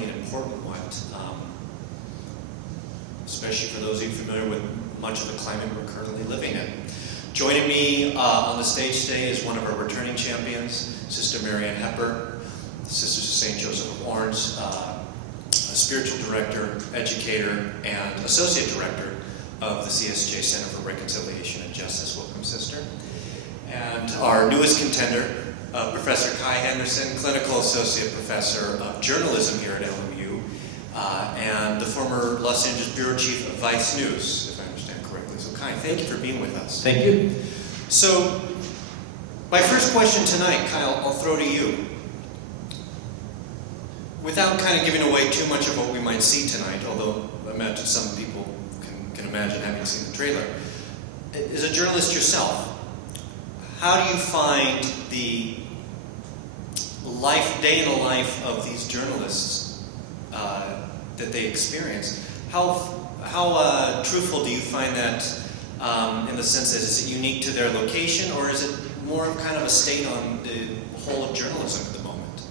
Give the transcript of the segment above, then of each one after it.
definitely an important one, especially for those of you familiar with much of the climate we're currently living in. Joining me on the stage today is one of our returning champions, Sister MaryAnne Huepper, Sisters of St. Joseph of Orange, a spiritual director, educator, and associate director of the C.S.J. Center for Reconciliation and Justice. Welcome, Sister. And our newest contender, Professor Kai Henderson, clinical associate professor of journalism here at LMU, and the former Los Angeles bureau chief of Vice News, if I understand correctly. So Kai, thank you for being with us. Thank you. So, my first question tonight, Kyle, I'll throw to you. Without kind of giving away too much of what we might see tonight, although I imagine some people can imagine having seen the trailer, as a journalist yourself, how do you find the day in the life of these journalists that they experience? How truthful do you find that in the sense that is it unique to their location, or is it more of kind of a state on the whole of journalism at the moment?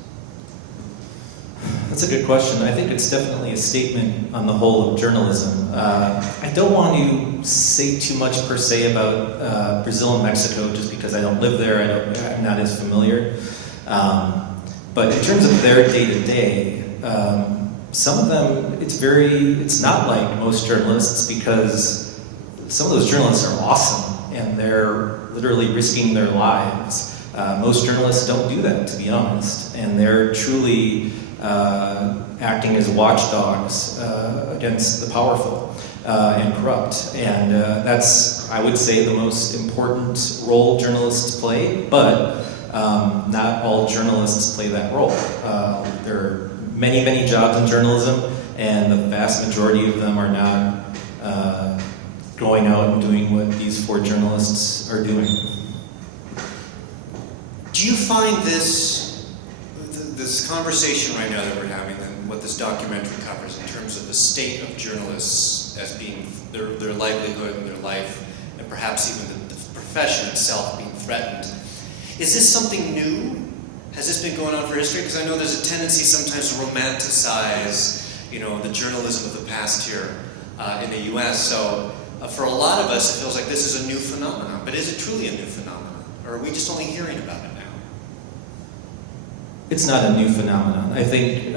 That's a good question. I think it's definitely a statement on the whole of journalism. I don't want to say too much per se about Brazil and Mexico just because I don't live there. I'm not as familiar. But in terms of their day-to-day, some of them, it's not like most journalists, because some of those journalists are awesome and they're literally risking their lives. Most journalists don't do that, to be honest, and they're truly acting as watchdogs against the powerful and corrupt. And that's, I would say, the most important role journalists play, but not all journalists play that role. There are many, many jobs in journalism, and the vast majority of them are not going out and doing what these four journalists are doing. Do you find this conversation right now that we're having, and what this documentary covers in terms of the state of journalists as being their livelihood and their life, and perhaps even the profession itself being threatened, is this something new? Has this been going on for history? Because I know there's a tendency sometimes to romanticize, the journalism of the past here in the U.S. So for a lot of us, it feels like this is a new phenomenon. But is it truly a new phenomenon, or are we just only hearing about it now? It's not a new phenomenon. I think,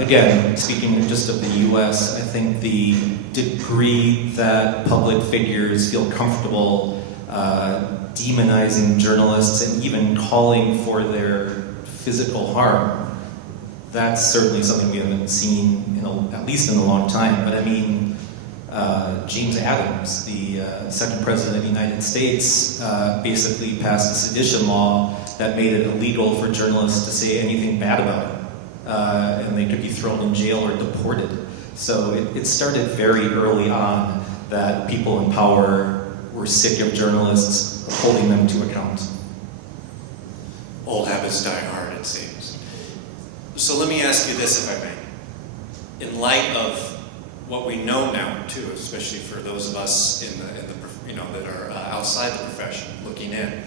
again, speaking just of the U.S., I think the degree that public figures feel comfortable demonizing journalists and even calling for their physical harm, that's certainly something we haven't seen, at least in a long time. But I mean, James Adams, the second president of the United States, basically passed a sedition law that made it illegal for journalists to say anything bad about him, and they could be thrown in jail or deported. So it started very early on that people in power were sick of journalists holding them to account. Old habits die hard, it seems. So let me ask you this, if I may. In light of what we know now, too, especially for those of us that are outside the profession, looking in,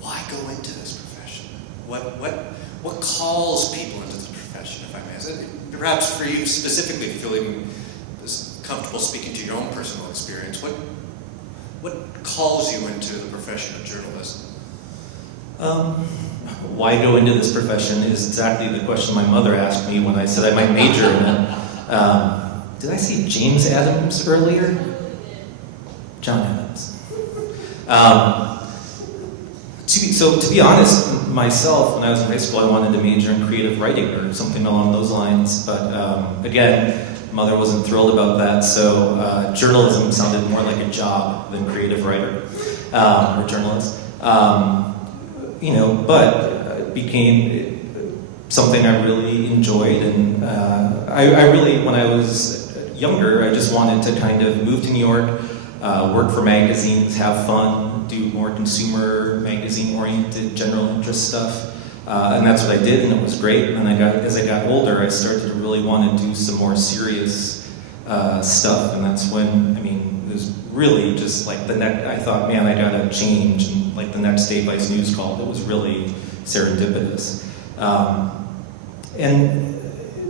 why go into this profession? What calls people into this profession, if I may ask? Perhaps for you specifically, if you feel even comfortable speaking to your own personal experience, what calls you into the profession of journalism? Why go into this profession is exactly the question my mother asked me when I said I might major in it. Did I say James Adams earlier? John Adams. To be honest, myself, when I was in high school, I wanted to major in creative writing or something along those lines. But again, mother wasn't thrilled about that, so journalism sounded more like a job than creative writer or journalist. But it became something I really enjoyed, and I really, when I was younger, I just wanted to kind of move to New York, work for magazines, have fun, do more consumer magazine-oriented general interest stuff. And that's what I did, and it was great. And then as I got older, I started to really want to do some more serious stuff. And that's when, it was really just like I thought, man, I gotta change. And like the next day Vice News called, it was really serendipitous. And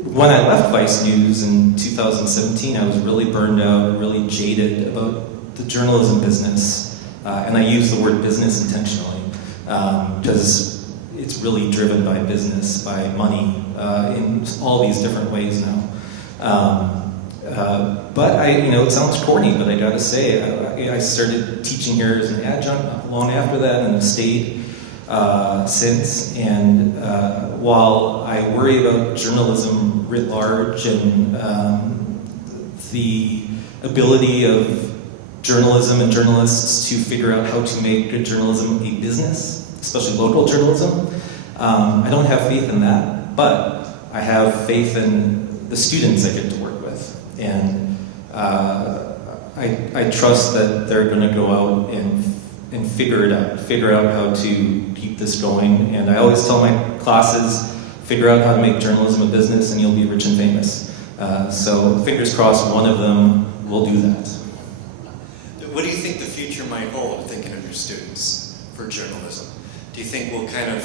when I left Vice News in 2017, I was really burned out, really jaded about the journalism business. And I use the word business intentionally because it's really driven by business, by money, in all these different ways now. But it sounds corny, but I gotta say, I started teaching here as an adjunct not long after that, and have stayed since. And while I worry about journalism writ large and the ability of journalism and journalists to figure out how to make good journalism a business, especially local journalism, I don't have faith in that, but I have faith in the students I get to work with. And I trust that they're going to go out and figure out how to keep this going. And I always tell my classes, figure out how to make journalism a business and you'll be rich and famous. So fingers crossed one of them will do that. What do you think the future might hold, thinking of your students, for journalism? Do you think we'll kind of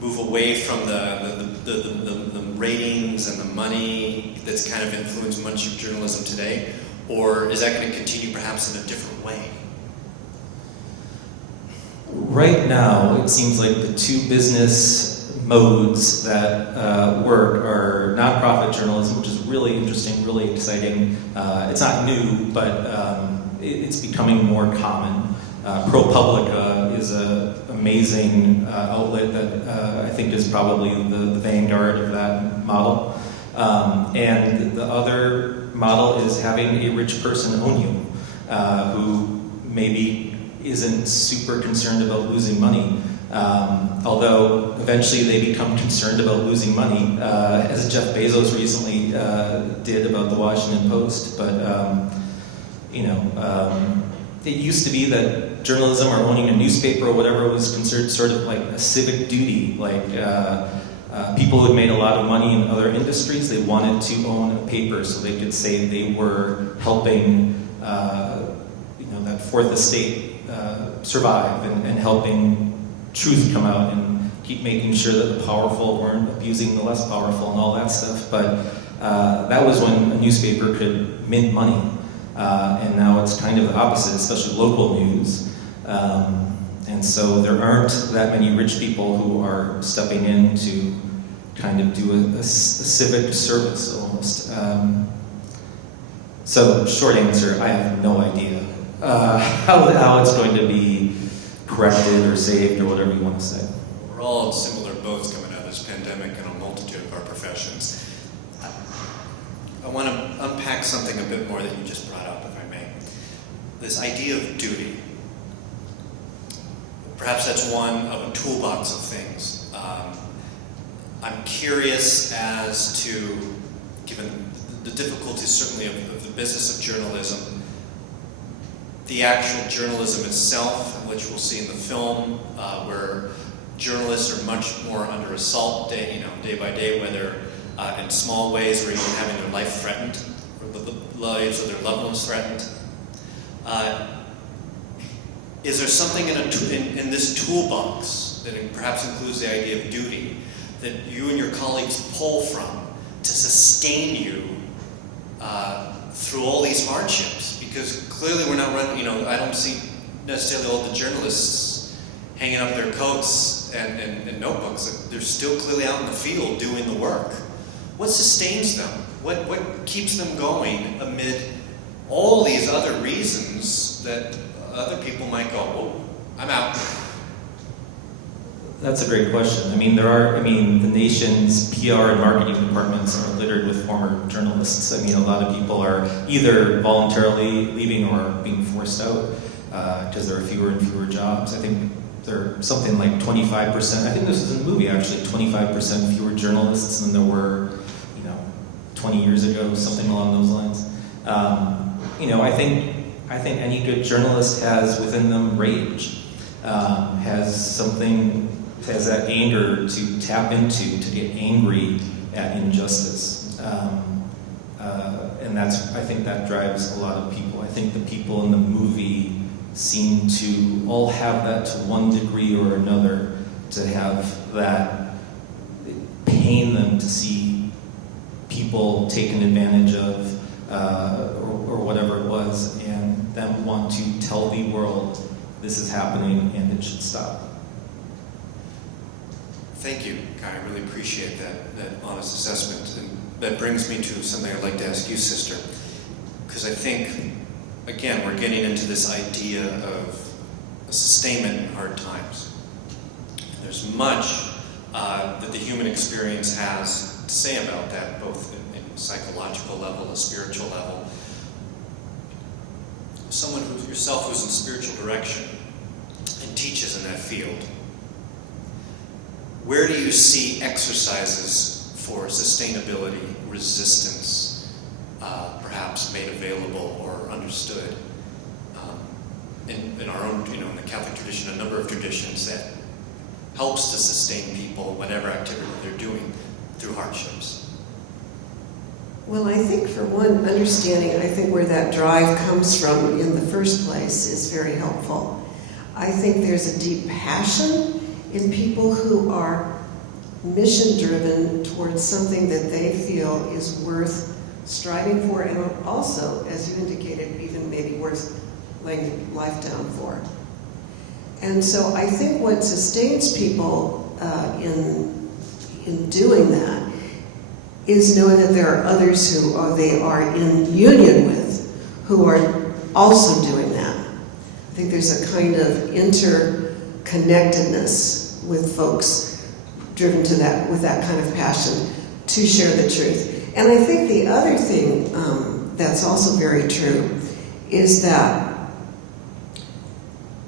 move away from the ratings and the money that's kind of influenced much of journalism today? Or is that going to continue perhaps in a different way? Right now, it seems like the two business modes that work are nonprofit journalism, which is really interesting, really exciting. It's not new, but it's becoming more common. ProPublica is an amazing outlet that I think is probably the vanguard of that model. And the other model is having a rich person own you, who maybe isn't super concerned about losing money. Although eventually they become concerned about losing money, as Jeff Bezos recently did about the Washington Post. But it used to be that journalism or owning a newspaper or whatever was considered sort of like a civic duty. Like people who had made a lot of money in other industries, they wanted to own a paper so they could say they were helping that fourth estate survive and helping truth come out and keep making sure that the powerful weren't abusing the less powerful and all that stuff. But that was when a newspaper could mint money. And now it's kind of the opposite, especially local news. And so there aren't that many rich people who are stepping in to kind of do a civic service almost. So short answer, I have no idea how it's going to be corrected or saved or whatever you want to say. We're all in similar boats coming out of this pandemic in a multitude of our professions. I want to unpack something a bit more that you just brought up, if I may. This idea of duty. Perhaps that's one of a toolbox of things. I'm curious as to, given the difficulties certainly of the business of journalism, the actual journalism itself, which we'll see in the film, where journalists are much more under assault day by day, whether in small ways or even having their life threatened, or the lives of their loved ones threatened. Is there something in this toolbox that perhaps includes the idea of duty that you and your colleagues pull from to sustain you through all these hardships? Because clearly we're not running, I don't see necessarily all the journalists hanging up their coats and notebooks. They're still clearly out in the field doing the work. What sustains them? What keeps them going amid all these other reasons that other people might go, "Whoa, I'm out"? That's a great question. The nation's PR and marketing departments are littered with former journalists. A lot of people are either voluntarily leaving or being forced out because there are fewer and fewer jobs. I think there are something like 25%, I think this is in the movie actually, 25% fewer journalists than there were, 20 years ago, something along those lines. I think any good journalist has within them rage, has that anger to tap into, to get angry at injustice. And I think that drives a lot of people. I think the people in the movie seem to all have that to one degree or another, to have that pain them to see people taken advantage of, or whatever it was, and them want to tell the world this is happening and it should stop. Thank you, Guy. I really appreciate that honest assessment. And that brings me to something I'd like to ask you, sister. Because I think, again, we're getting into this idea of a sustainment in hard times. There's much that the human experience has to say about that, both in a psychological level, a spiritual level. Someone who's yourself who's in spiritual direction and teaches in that field, where do you see exercises for sustainability, resistance, perhaps made available or understood in our own, in the Catholic tradition, a number of traditions that helps to sustain people, whatever activity they're doing, through hardships? Well, I think for one, understanding, I think where that drive comes from in the first place is very helpful. I think there's a deep passion in people who are mission-driven towards something that they feel is worth striving for, and also, as you indicated, even maybe worth laying life down for. And so I think what sustains people in doing that is knowing that there are others who they are in union with who are also doing that. I think there's a kind of interconnectedness with folks driven to that, with that kind of passion to share the truth. And I think the other thing that's also very true is that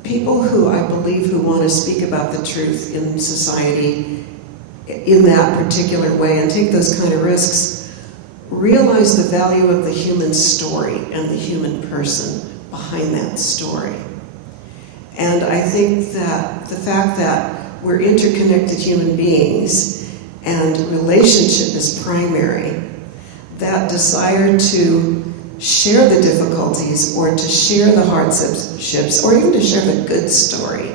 people who I believe who want to speak about the truth in society in that particular way and take those kind of risks realize the value of the human story and the human person behind that story. And I think that the fact that we're interconnected human beings and relationship is primary, that desire to share the difficulties or to share the hardships or even to share the good story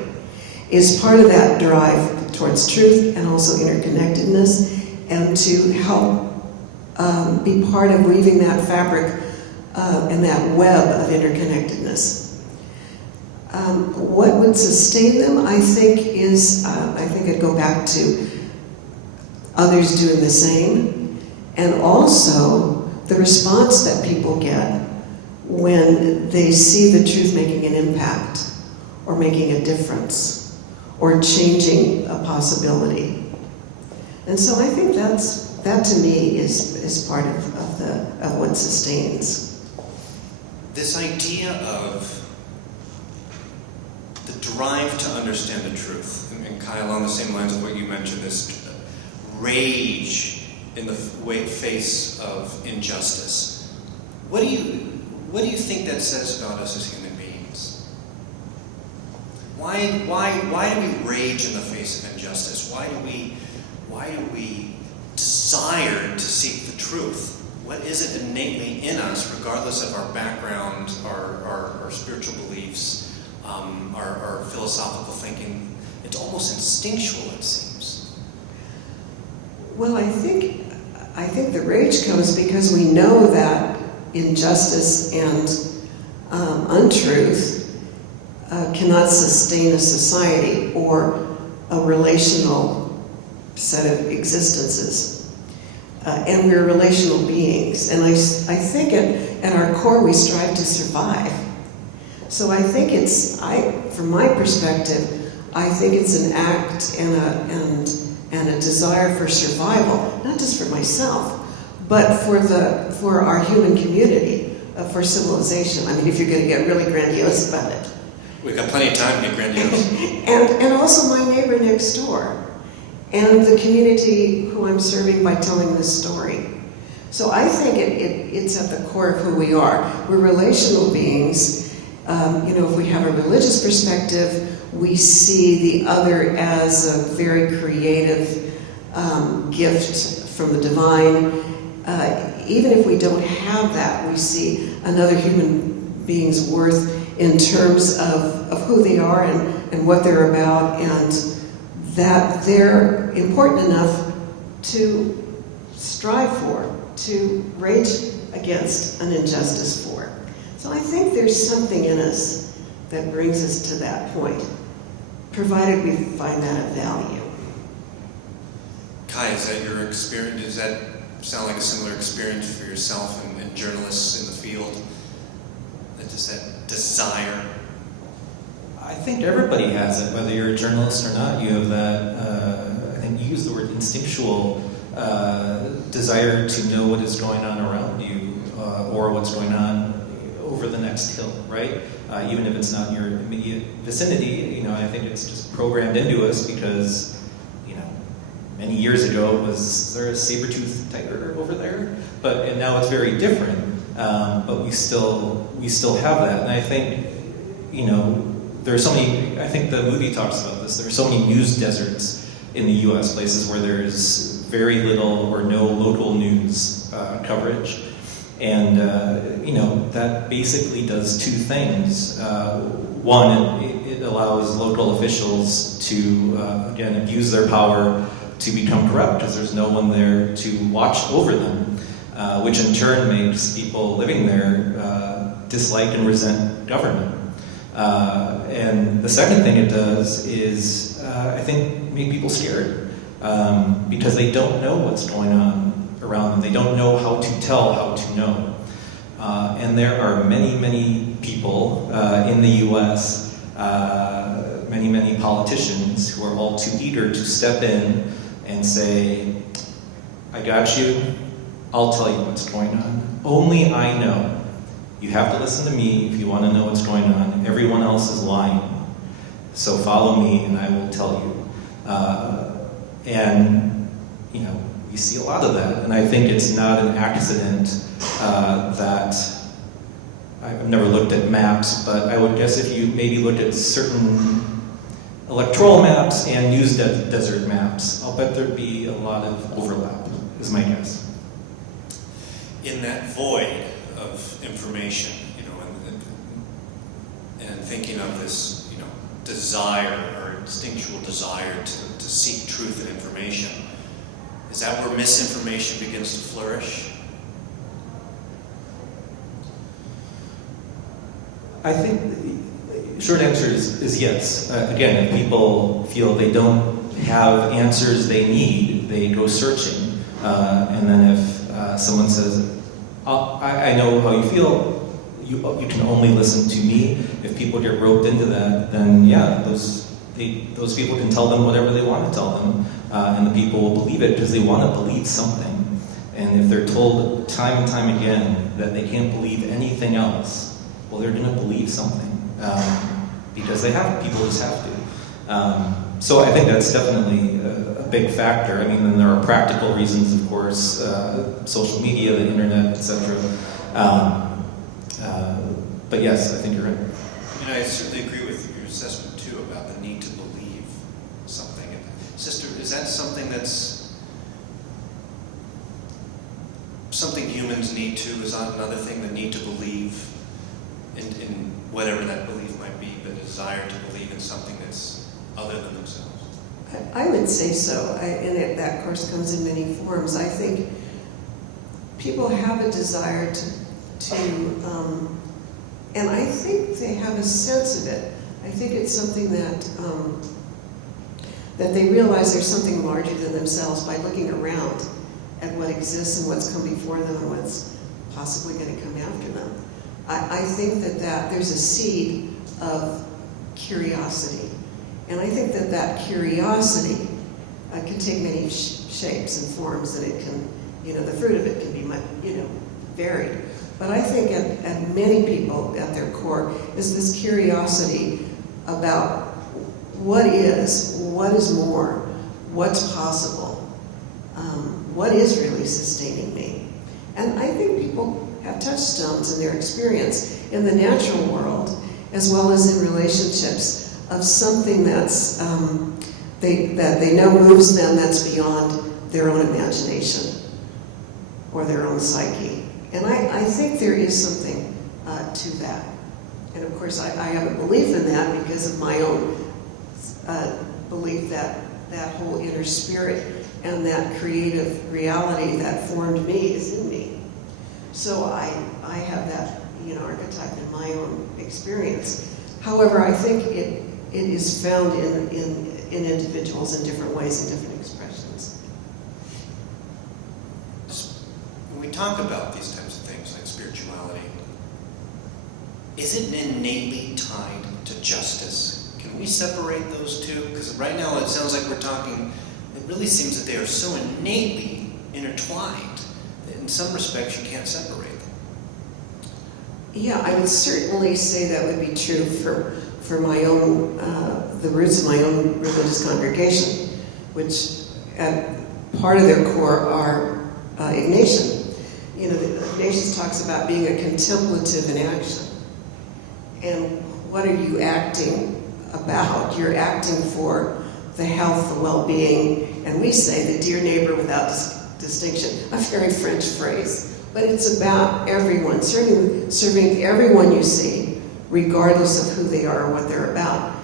is part of that drive towards truth and also interconnectedness, and to help be part of weaving that fabric and that web of interconnectedness. What would sustain them, I think, is, I think I'd go back to others doing the same, and also the response that people get when they see the truth making an impact or making a difference or changing a possibility. And so I think that to me is part of what sustains. This idea of the drive to understand the truth, and Kai, along the same lines of what you mentioned, this rage in the face of injustice. What do you think that says about us as human beings? Why do we rage in the face of injustice? Why do we desire to seek the truth? What is it innately in us, regardless of our background, our spiritual beliefs, our philosophical thinking? It's almost instinctual, it seems. Well, I think the rage comes because we know that injustice and untruth cannot sustain a society or a relational set of existences. And we're relational beings. And I think at our core we strive to survive. So I think from my perspective, I think it's an act and a desire for survival, not just for myself, but for our human community, for civilization. I mean, if you're going to get really grandiose about it. We've got plenty of time to get grandiose. and also my neighbor next door, and the community who I'm serving by telling this story. So I think it's at the core of who we are. We're relational beings. If we have a religious perspective, we see the other as a very creative gift from the divine. Even if we don't have that, we see another human being's worth in terms of who they are and what they're about, and that they're important enough to strive for, to rage against an injustice for. So I think there's something in us that brings us to that point, provided we find that of value. Kai, is that your experience? Does that sound like a similar experience for yourself and journalists in the field? Just that desire? I think everybody has it, whether you're a journalist or not. You have that, I think you used the word instinctual desire to know what is going on around you or what's going on over the next hill, right? Even if it's not in your immediate vicinity, I think it's just programmed into us because, many years ago, is there a saber-toothed tiger over there? And now it's very different, but we still have that. And I think, there are so many, I think the movie talks about this, there are so many news deserts in the U.S., places where there's very little or no local news coverage. And, that basically does two things. One, it allows local officials to, again, abuse their power to become corrupt because there's no one there to watch over them, which in turn makes people living there dislike and resent government. And the second thing it does is, I think, make people scared because they don't know what's going on around them. They don't know how to tell how to know. And there are many, many people in the U.S., many politicians who are all too eager to step in and say, I got you, I'll tell you what's going on. Only I know. You have to listen to me if you want to know what's going on. Everyone else is lying. So follow me and I will tell you. You see a lot of that. And I think it's not an accident that I've never looked at maps, but I would guess if you maybe looked at certain electoral maps and news desert maps, I'll bet there'd be a lot of overlap, is my guess. In that void of information, and thinking of this, desire or instinctual desire to seek truth and information, is that where misinformation begins to flourish? I think the short answer is yes. Again, if people feel they don't have answers they need, they go searching. And then if someone says, I know how you feel, you can only listen to me. If people get roped into that, then yeah, those people can tell them whatever they want to tell them. And the people will believe it because they want to believe something. And if they're told time and time again that they can't believe anything else, well, they're going to believe something because people just have to. So I think that's definitely a big factor. I mean, then there are practical reasons, of course, social media, the internet, etc. But yes, I think you're right. I certainly agree with your assessment too about the need to believe something. Sister, is that something that's something humans need to? Is that another thing, the need to believe in whatever that belief might be, the desire to believe in something that's other than themselves? I would say so, and that, of course, comes in many forms. I think people have a desire to and I think they have a sense of it. I think it's something that that they realize there's something larger than themselves by looking around at what exists and what's come before them and what's possibly going to come after them. I think that there's a seed of curiosity. And I think that curiosity can take many shapes and forms, and it can, the fruit of it can be, varied. But I think at many people, at their core, is this curiosity about what is more, what's possible, what is really sustaining me. And I think people have touchstones in their experience in the natural world, as well as in relationships, of something that's that they know moves them that's beyond their own imagination or their own psyche. And I think there is something to that. And of course, I have a belief in that because of my own belief that that whole inner spirit and that creative reality that formed me is in me. So I have that, archetype in my own experience. However, I think it is found in individuals in different ways and different expressions. When we talk about these types of things like spirituality, is it innately tied to justice? Can we separate those two? Because right now it sounds like we're talking, it really seems that they are so innately intertwined that in some respects you can't separate them. Yeah, I would certainly say that would be true for my own, the roots of my own religious congregation, which at part of their core are Ignatian. Ignatius talks about being a contemplative in action. And what are you acting about? You're acting for the health, the well-being, and we say the dear neighbor without distinction, a very French phrase. But it's about everyone, serving everyone you see, regardless of who they are or what they're about,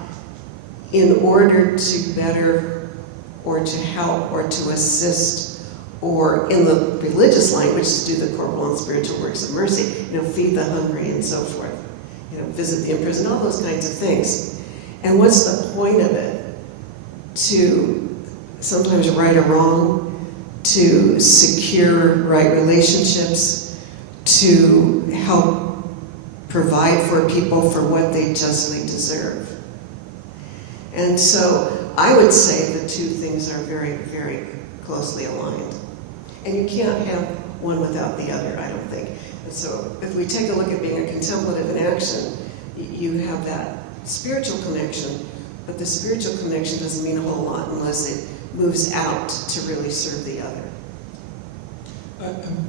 in order to better or to help or to assist, or in the religious language, to do the corporal and spiritual works of mercy, feed the hungry and so forth, visit the imprisoned, all those kinds of things. And what's the point of it? To sometimes right or wrong, to secure right relationships, to help provide for people for what they justly deserve. And so I would say the two things are very, very closely aligned. And you can't have one without the other, I don't think. And so if we take a look at being a contemplative in action, you have that spiritual connection, but the spiritual connection doesn't mean a whole lot unless it moves out to really serve the other.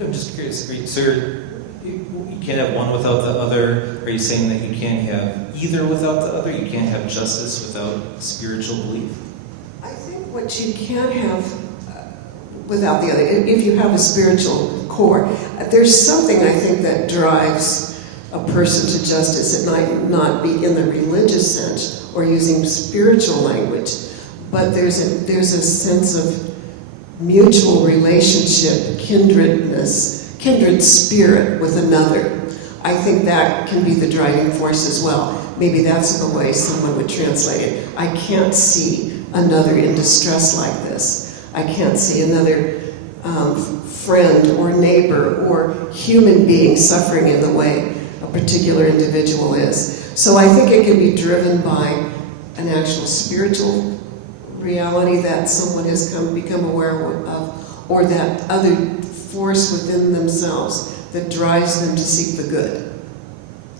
I'm just curious, so you can't have one without the other? Are you saying that you can't have either without the other? You can't have justice without spiritual belief? I think what you can have without the other, if you have a spiritual core, there's something I think that drives a person to justice. It might not be in the religious sense or using spiritual language, but there's a sense of mutual relationship, kindred spirit with another. I think that can be the driving force as well. Maybe that's the way someone would translate it. I can't see another in distress like this. I can't see another friend or neighbor or human being suffering in the way a particular individual is. So I think it can be driven by an actual spiritual reality that someone has become aware of, or that other force within themselves that drives them to seek the good.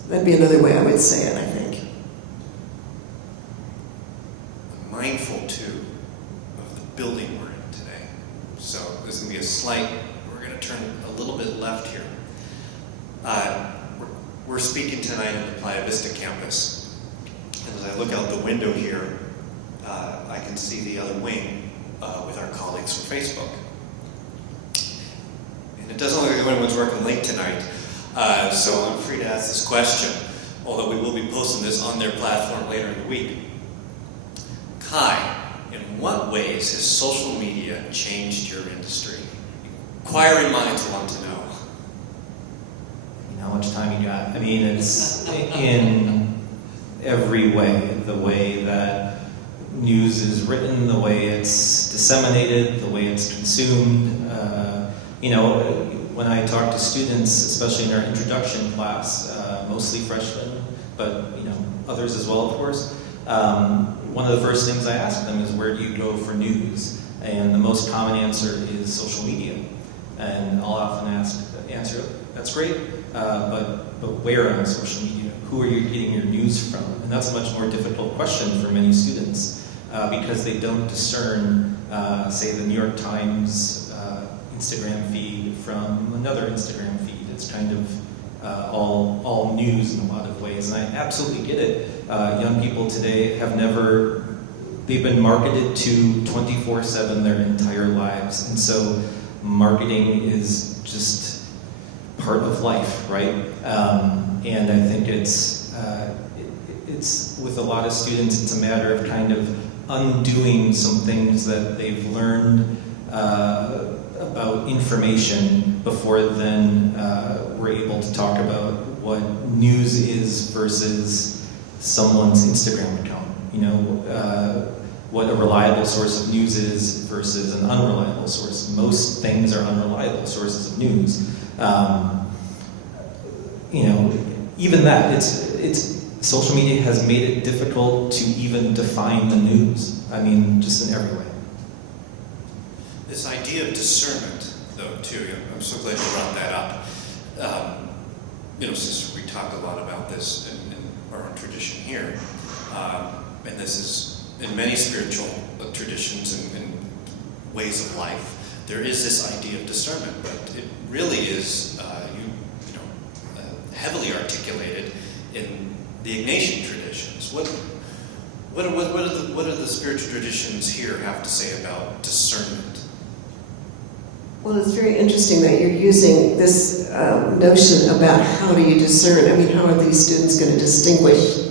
That'd be another way I would say it, I think. I'm mindful, too, of the building we're in today. So there's going to be we're going to turn a little bit left here. We're speaking tonight at the Playa Vista campus. And as I look out the window here, I can see the other wing with our colleagues from Facebook. And it doesn't look like anyone's working late tonight, so I'm free to ask this question, although we will be posting this on their platform later in the week. Kai, in what ways has social media changed your industry? Inquiring minds want to know. How much time you got? I mean, it's in every way. The way that news is written, the way it's disseminated, the way it's consumed. When I talk to students, especially in our introduction class, mostly freshmen, but others as well, of course, one of the first things I ask them is, where do you go for news? And the most common answer is social media. And I'll often answer, that's great, but where on social media? Who are you getting your news from? And that's a much more difficult question for many students because they don't discern, say, the New York Times Instagram feed from another Instagram feed. It's kind of all news in a lot of ways, and I absolutely get it. Young people today they've been marketed to 24/7 their entire lives, and so marketing is just part of life, right? And I think it's with a lot of students, it's a matter of kind of undoing some things that they've learned about information before then we're able to talk about what news is versus someone's Instagram account. You know, what a reliable source of news is versus an unreliable source. Most things are unreliable sources of news. You know, even that, it's social media has made it difficult to even define the news. I mean, just in every way. This idea of discernment, though, too, I'm so glad you brought that up. You know, since we talked a lot about this in our own tradition here, and this is in many spiritual traditions and ways of life, there is this idea of discernment, but it really is heavily articulated in the Ignatian traditions. What do the spiritual traditions here have to say about discernment? Well, it's very interesting that you're using this notion about how do you discern. I mean, how are these students going to distinguish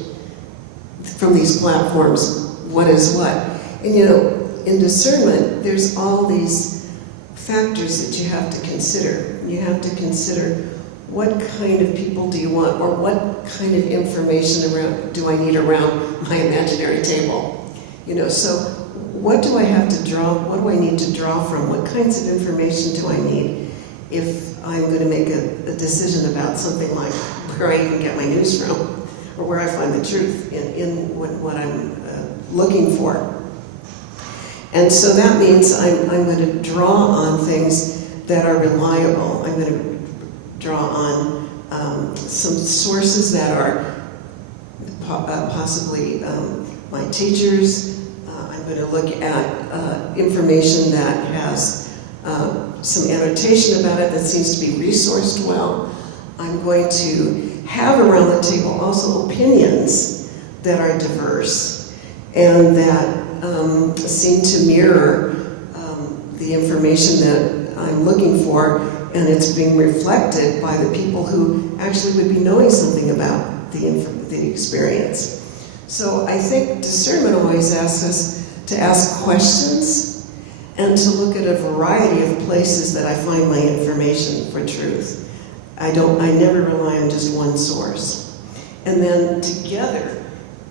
from these platforms what is what? And you know, in discernment, there's all these factors that you have to consider. You have to consider what kind of people do you want, or what kind of information do I need around my imaginary table? You know, so what do I have to draw? What do I need to draw from? What kinds of information do I need if I'm going to make a decision about something like where I even get my news from, or where I find the truth in what I'm looking for? And so that means I'm going to draw on things that are reliable. I'm going to draw on some sources that are possibly my teachers. I'm going to look at information that has some annotation about it that seems to be resourced well. I'm going to have around the table also opinions that are diverse and that seem to mirror the information that I'm looking for, and it's being reflected by the people who actually would be knowing something about the experience. So I think discernment always asks us to ask questions and to look at a variety of places that I find my information for truth. I never rely on just one source. And then together,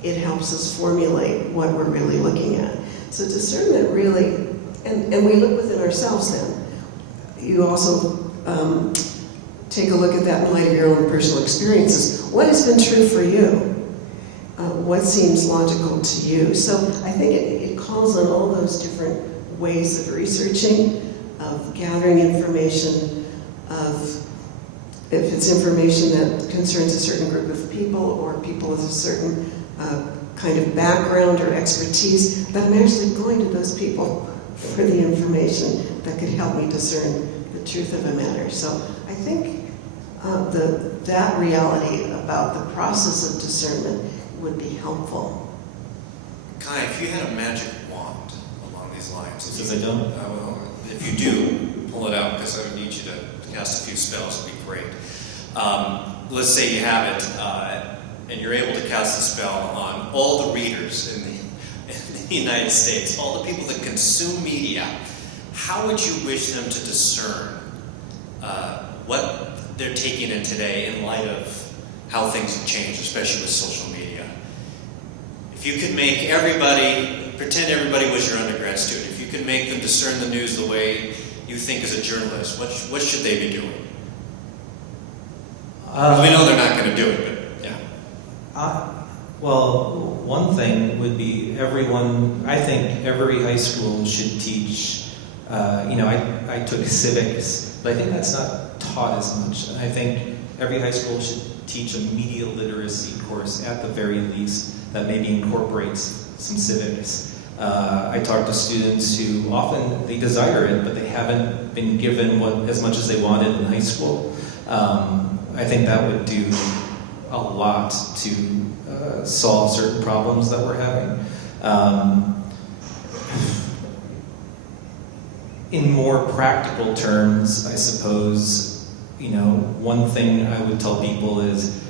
it helps us formulate what we're really looking at. So discernment really, and we look within ourselves then. You also take a look at that in light of your own personal experiences. What has been true for you? What seems logical to you? So I think it calls on all those different ways of researching, of gathering information, of if it's information that concerns a certain group of people or people with a certain kind of background or expertise, that I'm actually going to those people for the information that could help me discern the truth of a matter. So I think that reality about the process of discernment would be helpful. Kai, if you had a magic wand along these lines, Because I don't. if you do, pull it out, because I would need you to cast a few spells. It'd be great. Let's say you have it, and you're able to cast a spell on all the readers in the United States, all the people that consume media. How would you wish them to discern what they're taking in today in light of how things have changed, especially with social media? If you could make pretend everybody was your undergrad student, if you could make them discern the news the way you think as a journalist, what should they be doing? We know they're not going to do it, but yeah. Well, one thing would be I think every high school should teach, I took civics, but I think that's not taught as much. And I think every high school should teach a media literacy course at the very least that maybe incorporates some civics. I talk to students who often they desire it, but they haven't been given as much as they wanted in high school. I think that would do a lot to solve certain problems that we're having. In more practical terms, I suppose, one thing I would tell people is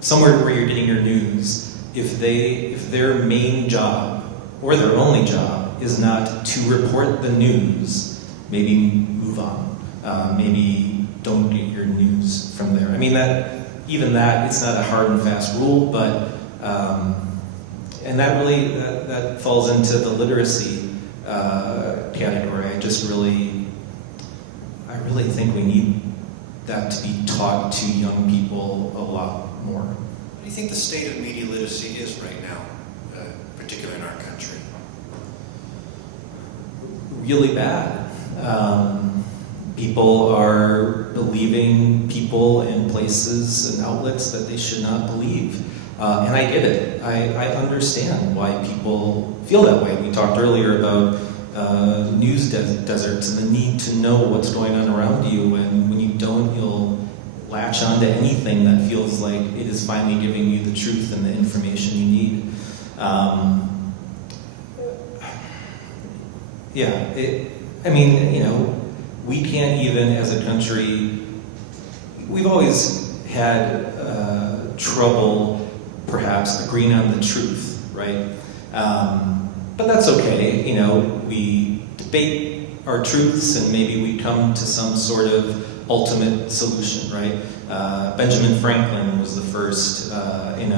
somewhere where you're getting your news, if their main job or their only job is not to report the news, maybe move on. Maybe don't get your news from there. I mean, that it's not a hard and fast rule, but and that really that falls into the literacy category. I really think we need that to be taught to young people a lot more. What do you think the state of media literacy is right now, particularly in our country? Really bad. People are believing people and places and outlets that they should not believe. And I get it. I understand why people feel that way. We talked earlier about news deserts and the need to know what's going on around you, and when you don't, you'll latch onto anything that feels like it is finally giving you the truth and the information you need. We can't even, as a country, we've always had trouble, perhaps, agreeing on the truth, right? But that's okay. We debate our truths, and maybe we come to some sort of ultimate solution, right? Benjamin Franklin was the first in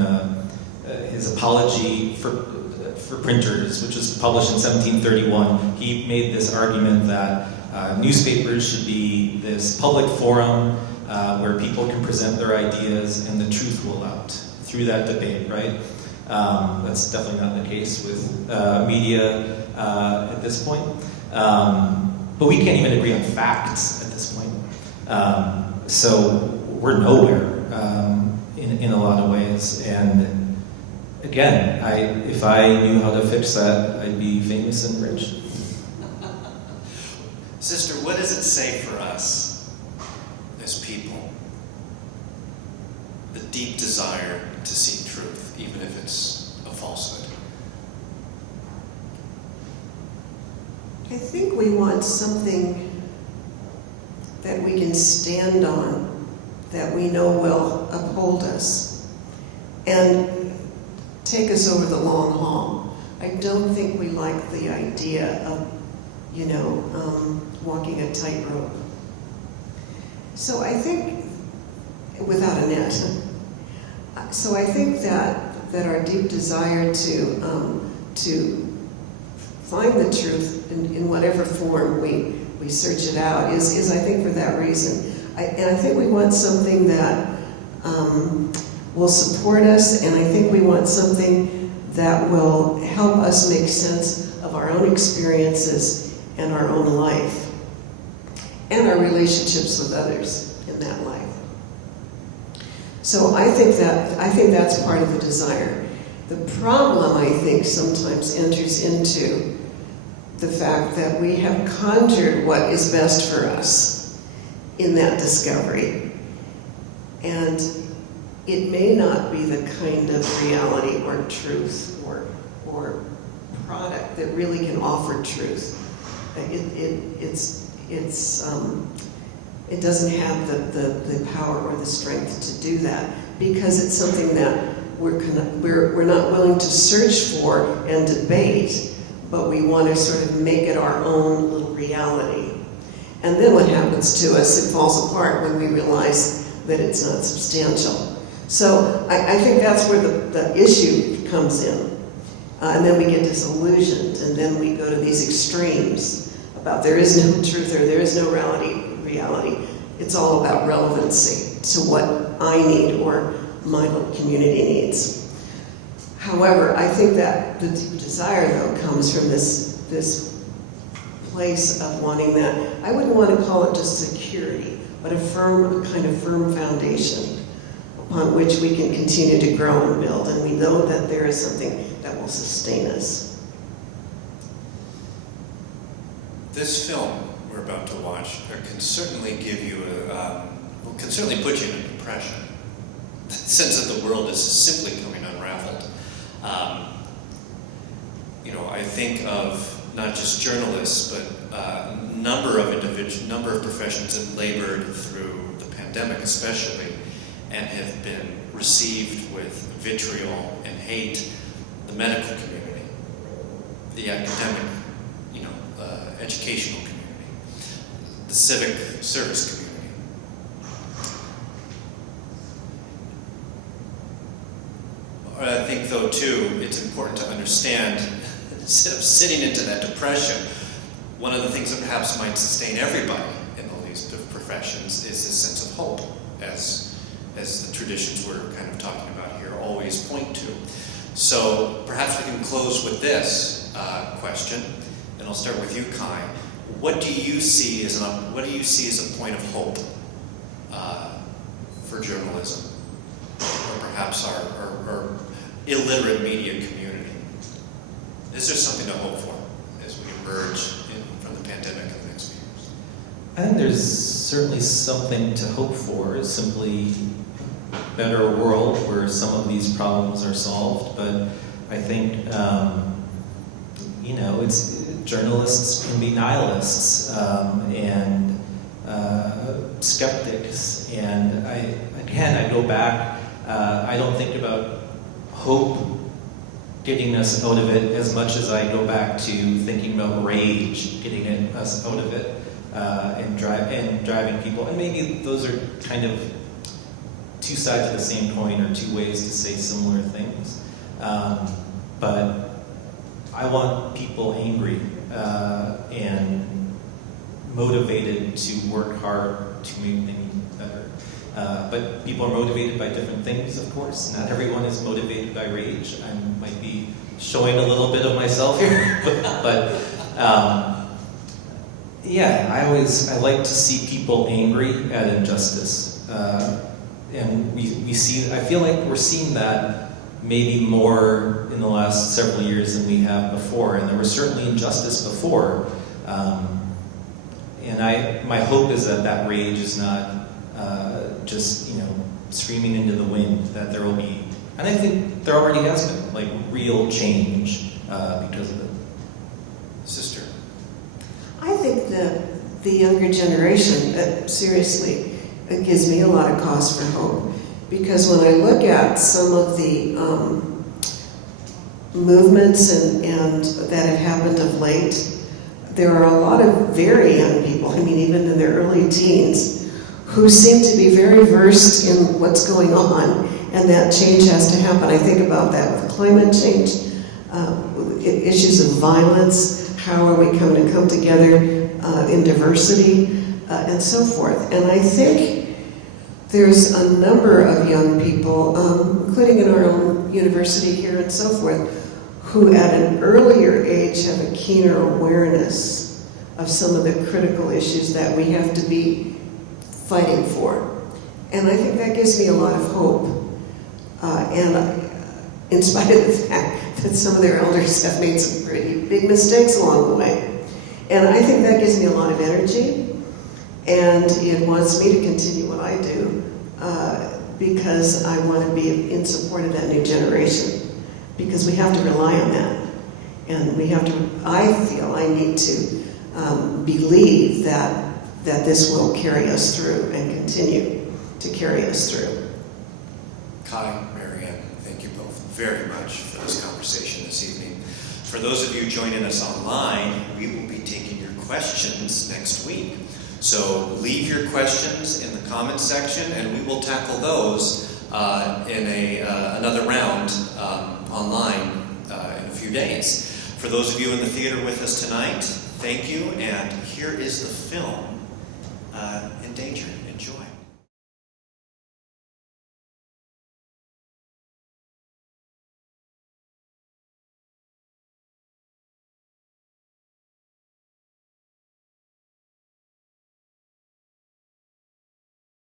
his Apology for Printers, which was published in 1731. He made this argument that newspapers should be this public forum where people can present their ideas and the truth will out through that debate, right? That's definitely not the case with media at this point. But we can't even agree on facts at this point. So we're nowhere in a lot of ways. And again, if I knew how to fix that, I'd be famous and rich. Sister, what does it say for us as people? The deep desire to seek truth, even if it's a falsehood. I think we want something that we can stand on, that we know will uphold us and take us over the long haul. I don't think we like the idea of, walking a tightrope. So I think, without a net. So I think that our deep desire to find the truth in whatever form we search it out is I think for that reason. And I think we want something that will support us, and I think we want something that will help us make sense of our own experiences and our own life and our relationships with others in that life. So I think that's part of the desire. The problem, I think, sometimes enters into the fact that we have conjured what is best for us in that discovery. And it may not be the kind of reality or truth or product that really can offer truth. It doesn't have the power or the strength to do that, because it's something that we're not willing to search for and debate, but we want to sort of make it our own little reality. And then what happens to us, it falls apart when we realize that it's not substantial. So I think that's where the issue comes in. And then we get disillusioned, and then we go to these extremes about there is no truth or there is no reality. It's all about relevancy to what I need or my little community needs. However, I think that the deep desire, though, comes from this place of wanting that. I wouldn't want to call it just security, but a kind of firm foundation upon which we can continue to grow and build, and we know that there is something that will sustain us. This film we're about to watch can certainly give you can certainly put you in a depression. The sense that the world is simply coming unraveled. I think of not just journalists, but a number of professions that labored through the pandemic especially, and have been received with vitriol and hate. The medical community, the academic educational community, the civic service community. I think, though, too, it's important to understand, instead of sitting into that depression, one of the things that perhaps might sustain everybody in all these professions is this sense of hope, as the traditions we're kind of talking about here always point to. So perhaps we can close with this question, and I'll start with you, Kai. What do you see as a point of hope for journalism, or perhaps our illiterate media community? Is there something to hope for as we emerge from the pandemic in the next few years? I think there's certainly something to hope for, simply a better world where some of these problems are solved. But I think, journalists can be nihilists and skeptics. And I go back, I don't think about hope getting us out of it as much as I go back to thinking about rage getting us out of it and driving people. And maybe those are kind of two sides of the same coin, or two ways to say similar things. But I want people angry and motivated to work hard to make things better. But people are motivated by different things, of course. Not everyone is motivated by rage. I might be showing a little bit of myself here, but I like to see people angry at injustice, and we see. I feel like we're seeing that maybe more in the last several years than we have before, and there was certainly injustice before. And my hope is that rage is not just screaming into the wind. That there will be, and I think there already has been, like, real change because of it. Sister. I think that the younger generation, seriously, it gives me a lot of cause for hope. Because when I look at some of the movements and that have happened of late, there are a lot of very young people, even in their early teens, who seem to be very versed in what's going on, and that change has to happen. I think about that with climate change, issues of violence, how are we going to come together in diversity, and so forth. And I think there's a number of young people, including in our own university here and so forth, who at an earlier age have a keener awareness of some of the critical issues that we have to be fighting for. And I think that gives me a lot of hope. And in spite of the fact that some of their elders have made some pretty big mistakes along the way. And I think that gives me a lot of energy. And it wants me to continue what I do because I want to be in support of that new generation. Because we have to rely on that. And I feel I need to believe that this will carry us through and continue to carry us through. Kai, MaryAnne, thank you both very much for this conversation this evening. For those of you joining us online, we will be taking your questions next week. So leave your questions in the comments section, and we will tackle those in another round online in a few days. For those of you in the theater with us tonight, thank you, and here is the film, Endangered. Enjoy.